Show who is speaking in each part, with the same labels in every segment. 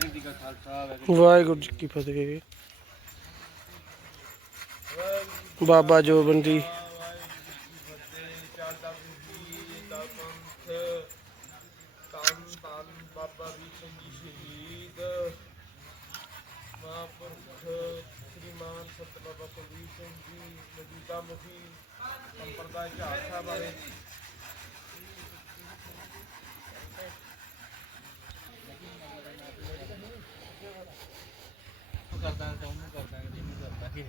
Speaker 1: ਵਾਹਿਗੁਰੂ ਜੀ ਕਾ ਖਾਲਸਾ ਵਾਹਿਗੁਰੂ
Speaker 2: ਵਾਹਿਗੁਰੂ ਜੀ ਕੀ ਫਤਿਹ ਬਾਬਾ ਜੋਬਨ ਜੀ।
Speaker 1: ਚੱਲਦਾ ਜੀ ਦਾ ਪੰਥ ਤਨ ਤਨ ਬਾਬਾ ਵੀ ਸਿੰਘ ਸ਼ਹੀਦ ਮਹਾਂਪੁਰਖ ਸ੍ਰੀਮਾਨ ਸਤ ਬਾਬਾ ਕੁਲਦੀਪ ਸਿੰਘ ਜੀ ਮਜੀਦਾ ਮੁਖੀ ਸੰਪਰਦਾਇ ਝਾੜਸਾ ਵਾਲੇ ਕਰਦਾ ਤਾਂ ਉਹਨੂੰ ਕਰਦਾ ਜਿਹਨੂੰ ਕਰਦਾ ਕਿ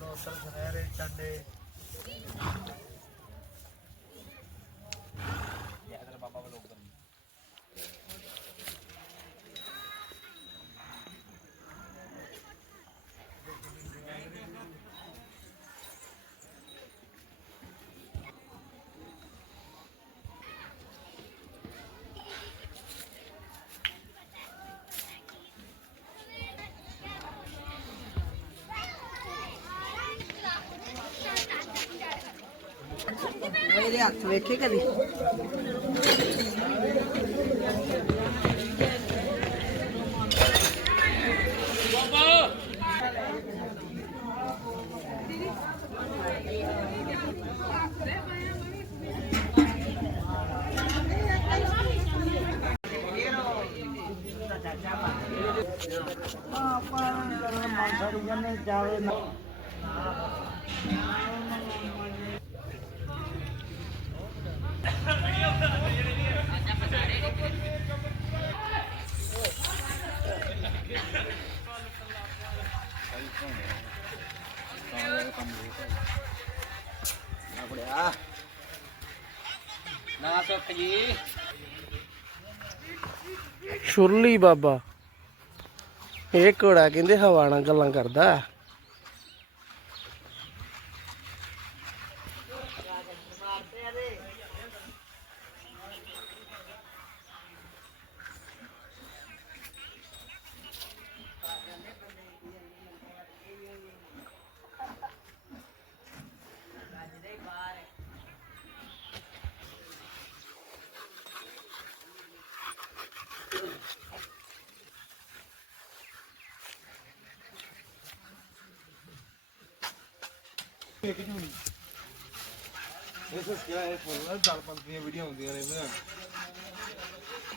Speaker 1: ਨੋਟਰ ਸੁਨਹਿਰੇ ਚੰਡੇ
Speaker 3: ਮੇਰੇ ਹੱਥ ਵੇਖੇ ਕਦੀ?
Speaker 1: ਨਾ। ਸੁੱਖ ਜੀ
Speaker 2: ਸ਼ੁਰਲੀ ਬਾਬਾ। ਇਹ ਘੋੜਾ ਕਹਿੰਦੇ ਹਵਾ ਨਾਲ ਗੱਲਾਂ ਕਰਦਾ।
Speaker 1: ਇਸ ਕਿਹਾ ਇਹ ਫੁੱਲ ਦਲ ਪੰਥੀਆਂ ਵੀਡੀਓ ਹੁੰਦੀਆਂ ਰਹਿੰਦੀਆਂ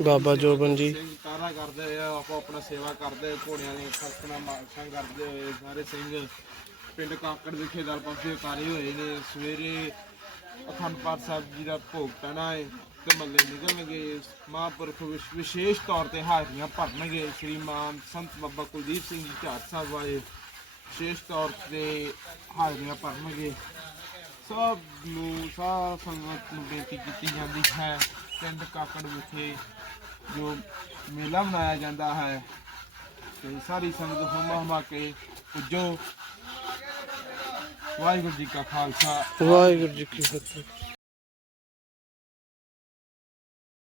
Speaker 2: ਬਾਬਾ ਜੋਬਨ ਜੀ।
Speaker 1: ਸਿੰਘ ਤਾਰਾ ਕਰਦੇ ਆ, ਆਪੋ ਆਪਣਾ ਸੇਵਾ ਕਰਦੇ, ਘੋੜਿਆਂ ਦੀ ਖਰਕਣਾ ਮਾਰਸ਼ਾਂ ਕਰਦੇ ਹੋਏ ਸਾਰੇ ਸਿੰਘ। ਪਿੰਡ ਕਾਕੜ ਵਿਖੇ ਦਲ ਪੰਥੀ ਉਤਾਰੇ ਹੋਏ ਨੇ। ਸਵੇਰੇ ਅਖੰਡ ਪਾਠ ਸਾਹਿਬ ਜੀ ਦਾ ਭੋਗ ਪੈਣਾ ਹੈ ਤੇ ਮੱਲੇ ਨਿਕਲਣਗੇ। ਮਹਾਂਪੁਰਖ ਵਿਸ਼- ਵਿਸ਼ੇਸ਼ ਤੌਰ ਤੇ ਹਾਜ਼ਰੀਆਂ ਭਰਨਗੇ। ਸ੍ਰੀ ਮਾਨ ਸੰਤ ਬਾਬਾ ਕੁਲਦੀਪ ਸਿੰਘ ਜੀ ਝਾੜ ਸਾਹਿਬ ਆਏ। ਵਿਸ਼ੇਸ਼ ਤੌਰ ਤੇ ਹਾਜ਼ਰੀਆਂ ਭਰਨਗੇ। ਸਭ ਨੂੰ ਸਾਰਾ ਸੰਗਤ ਨੂੰ ਬੇਨਤੀ ਕੀਤੀ ਜਾਂਦੀ ਹੈ, ਪਿੰਡ ਕਾਕੜ ਵਿਖੇ ਜੋ ਮੇਲਾ ਮਨਾਇਆ ਜਾਂਦਾ ਹੈ, ਤੇ ਸਾਰੀ ਸੰਗਤ ਹੁਮਾ ਹੁਮਾ ਕੇ ਪੁੱਜੋ। ਵਾਹਿਗੁਰੂ ਜੀ ਕਾ ਖਾਲਸਾ।
Speaker 2: ਵਾਹਿਗੁਰੂ ਜੀ ਕੀ ਫਤਿਹ।